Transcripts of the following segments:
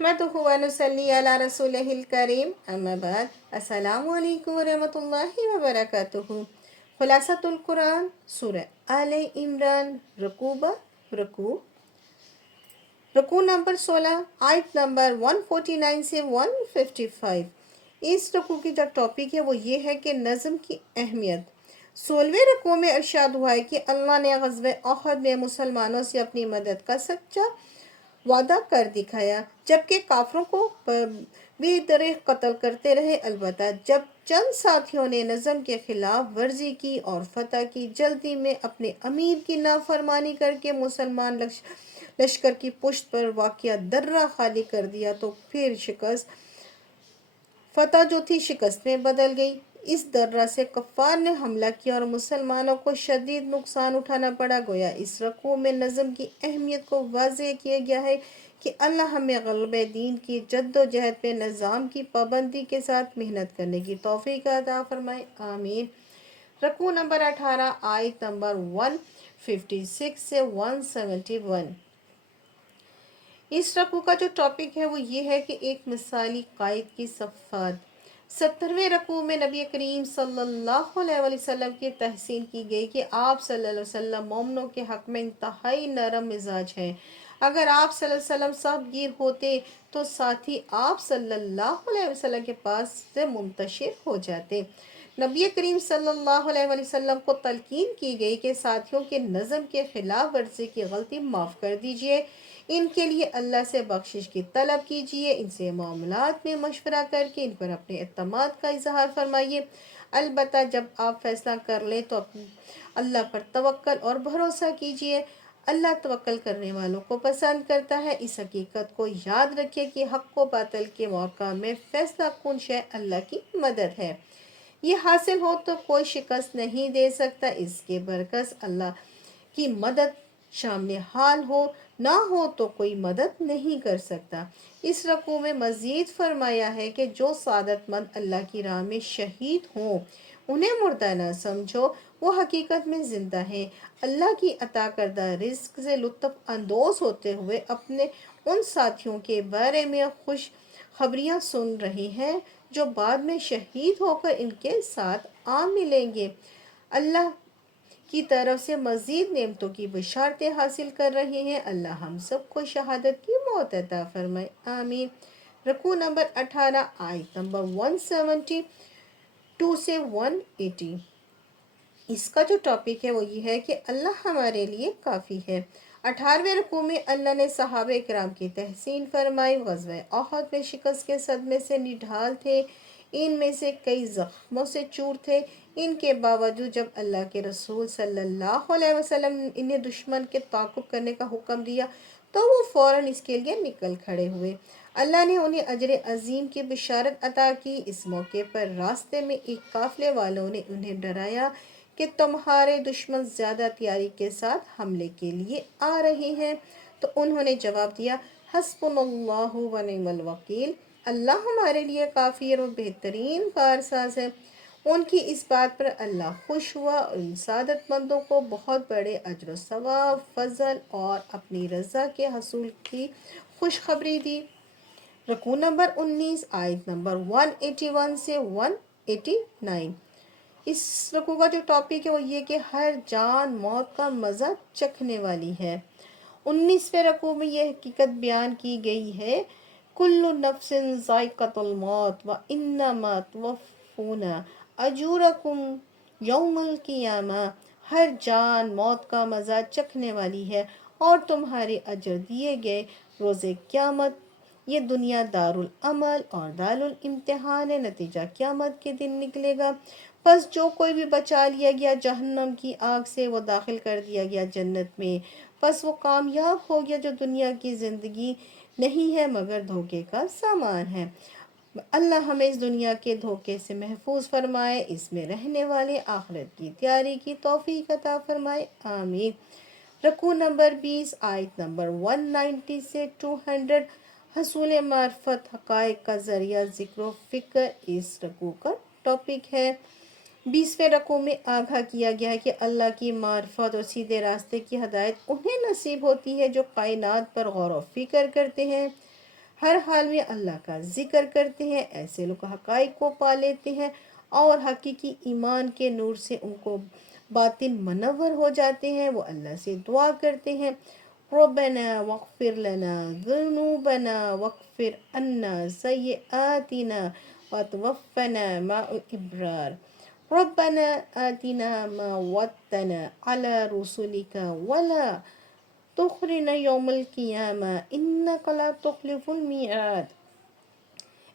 नहमदुहु व नुसल्ली अला रसूलिहिल करीम अम्मा बाद अस्सलामु अलैकुम व रहमतुल्लाहि व बरकातुहु। खुलासतुल कुरान सूरह आले इमरान रकू रकू नंबर 16 आयत नंबर 149 से 155। इस रकू की जो टॉपिक है वो ये है कि नज़म की अहमियत। 16वें रकू में इरशाद हुआ है कि अल्लाह ने ग़ज़वे उहद में मुसलमानों से अपनी मदद का सच्चा वादा कर दिखाया, जबकि काफरों को बेदरे कत्ल करते रहे। अलबत्ता जब चंद साथियों ने नज़म के खिलाफ वर्जी की और फतह की जल्दी में अपने अमीर की नाफरमानी करके मुसलमान लश्कर की पुश्त पर वाक़िया दर्रा खाली कर दिया, तो फिर फतह जो थी शिकस्त में बदल गई। इस दर्रा से कफ़ार ने हमला किया और मुसलमानों को शदीद नुकसान उठाना पड़ा। गोया इस रकू में नज़म की अहमियत को वाज़ेह किया गया है कि अल्लाह हमें ग़लबे दीन की जद्दोजहद में निज़ाम की पाबंदी के साथ मेहनत करने की तौफ़ीक़ अता फ़रमाए, आमीन। रकू नंबर 18 आयत नंबर 156 से 171। इस रकू का जो टॉपिक है वो ये है कि एक मिसाली कायद की सफ़ात। 70वें रकू में नबी करीम सल्लल्लाहु अलैहि वसल्लम की तहसीन की गई कि आप सल्लल्लाहु अलैहि वसल्लम मोमनों के हक़ में इंतहाई नरम मिजाज हैं। अगर आप सल्लल्लाहु अलैहि वसल्लम साबगीर होते तो साथी आप सल्लल्लाहु अलैहि वसल्लम के पास से मुंतशिर हो जाते। नबी करीम सल्लल्लाहु अलैहि वसल्लम को तलकीन की गई कि साथियों के नज़म के खिलाफ वर्जी की गलती माफ़ कर दीजिए, इनके लिए अल्लाह से बख्शिश की तलब कीजिए, इनसे मामलात में मशवरा करके इन पर अपने एतमाद का इजहार फरमाइए। अलबत्ता जब आप फैसला कर लें तो अल्लाह पर तवक्कल और भरोसा कीजिए। अल्लाह तवक्कल करने वालों को पसंद करता है। इस हकीकत को याद रखिए कि हक़ व बातिल के मौका में फैसला कुन शय अल्लाह की मदद है। ये हासिल हो तो कोई शिकस्त नहीं दे सकता। इसके बरकस अल्लाह की मदद शामिल हाल हो, ना हो तो कोई मदद नहीं कर सकता। इस रकू में मज़ीद फरमाया है कि जो सादतमंद अल्लाह की राह में शहीद हों, उन्हें मुर्दा ना समझो, वो हकीकत में ज़िंदा हैं। अल्लाह की अता करदा रिज़्क़ से लुत्फ़ अंदोज़ होते हुए अपने उन साथियों के बारे में खुश खबरियाँ सुन रहे हैं जो बाद में शहीद होकर इनके साथ आ मिलेंगे। अल्लाह की तरफ से मज़ीद नेमतों की बशारतें हासिल कर रहे हैं। अल्लाह हम सबको शहादत की मौत अता फरमाए, आमीन। रकू नंबर 18 आयत नंबर 172 से 180। इसका जो टॉपिक है वो ये है कि अल्लाह हमारे लिए काफ़ी है। 18वें रकू में अल्लाह ने सहाबे किराम की तहसीन फरमाई। ग़ज़वे उहद में शिकस्त के सदमे से निढाल थे, इनमें से कई ज़ख्मों से चूर थे। इनके बावजूद जब अल्लाह के रसूल सल्लल्लाहु अलैहि वसल्लम ने इन्हें दुश्मन के ताक़ुब करने का हुक्म दिया तो वो फ़ौरन इसके लिए निकल खड़े हुए। अल्लाह ने उन्हें अजर अजीम की बिशारत अता की। इस मौके पर रास्ते में एक काफ़िले वालों ने उन्हें डराया कि तुम्हारे दुश्मन ज़्यादा तैयारी के साथ हमले के लिए आ रहे हैं। तो उन्होंने जवाब दिया, हस्बुनल्लाहु व निअमल वकील, अल्लाह हमारे लिए काफ़ी और बेहतरीन कारसाज है। उनकी इस बात पर अल्लाह खुश हुआ और इन सादतमंदों को बहुत बड़े अजर सवाब, फजल और अपनी रज़ा के हसूल की खुशखबरी दी। रकू नंबर 19 आयत नंबर 181 से 189। इस रकू का जो टॉपिक है वो ये कि हर जान मौत का मज़ा चखने वाली है। 19वें रकू में यह हकीकत बयान की गई है, कुल्लु नफ्सिन ज़ाइक़तुल मौत व इन्नमा तुवफ़्फ़ूना अजूरकुम यौमुल क़ियामा। हर जान मौत का मज़ा चखने वाली है और तुम्हारे अजर दिए गए रोज़े क़यामत। ये दुनिया दारुल अमल और दारुल इम्तिहान है, नतीजा क़यामत के दिन निकलेगा। बस जो कोई भी बचा लिया गया जहन्नम की आग से, वो दाखिल कर दिया गया जन्नत में। बस वो कामयाब हो गया जो दुनिया की ज़िंदगी नहीं है मगर धोखे का सामान है। अल्लाह हमें इस दुनिया के धोखे से महफूज फरमाए, इसमें रहने वाले आखिरत की तैयारी की तौफीक अता फरमाए, आमीन। रकू नंबर 20 आयत नंबर 190 से 200। हसूल मार्फत हक़ाइक़ का ज़रिया ज़िक्र फ़िक्र इस रकू का टॉपिक है। 20वें रकू में आगाह किया गया है कि अल्लाह की मार्फत और सीधे रास्ते की हदायत उन्हें नसीब होती है जो कायनात पर गौर व फिक्र करते हैं। ہر حال میں اللہ کا ذکر کرتے ہیں، ایسے لوگ حقائق کو پا لیتے ہیں اور حقیقی ایمان کے نور سے ان کو باطن منور ہو جاتے ہیں۔ وہ اللہ سے دعا کرتے ہیں، ربنا واغفر لنا ذنوبنا واغفر عنا سیئاتنا وتوفنا مع الابرار، ربنا آتنا ما وعدتنا على رسلك ولا تخرنا یوم القیامہ انک لا تخلف المیعاد۔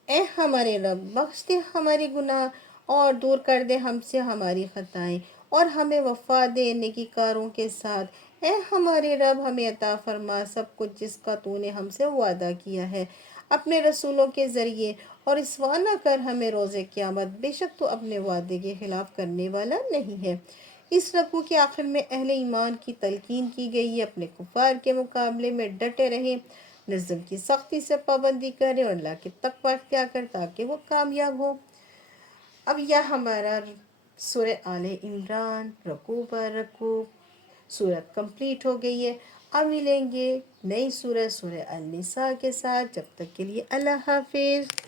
اے ہمارے رب، بخش دے ہمارے گناہ اور دور کر دے ہم سے ہماری خطائیں اور ہمیں وفا دے نیکی کاروں کے ساتھ۔ اے ہمارے رب، ہمیں عطا فرما سب کچھ جس کا تو نے ہم سے وعدہ کیا ہے اپنے رسولوں کے ذریعے، اور رسوا نہ کر ہمیں روز قیامت، بے شک تو اپنے وعدے کے خلاف کرنے والا نہیں ہے۔ اس رکوع کے آخر میں اہل ایمان کی تلقین کی گئی ہے، اپنے کفار کے مقابلے میں ڈٹے رہیں، نظم کی سختی سے پابندی کریں اور اللہ کے تقوی اختیار کریں تاکہ وہ کامیاب ہو۔ اب یہ ہمارا سورہ آل عمران رکوع پر رکوع سورت کمپلیٹ ہو گئی ہے۔ اب ملیں گے نئی سورہ النساء کے ساتھ، جب تک کے لیے اللہ حافظ۔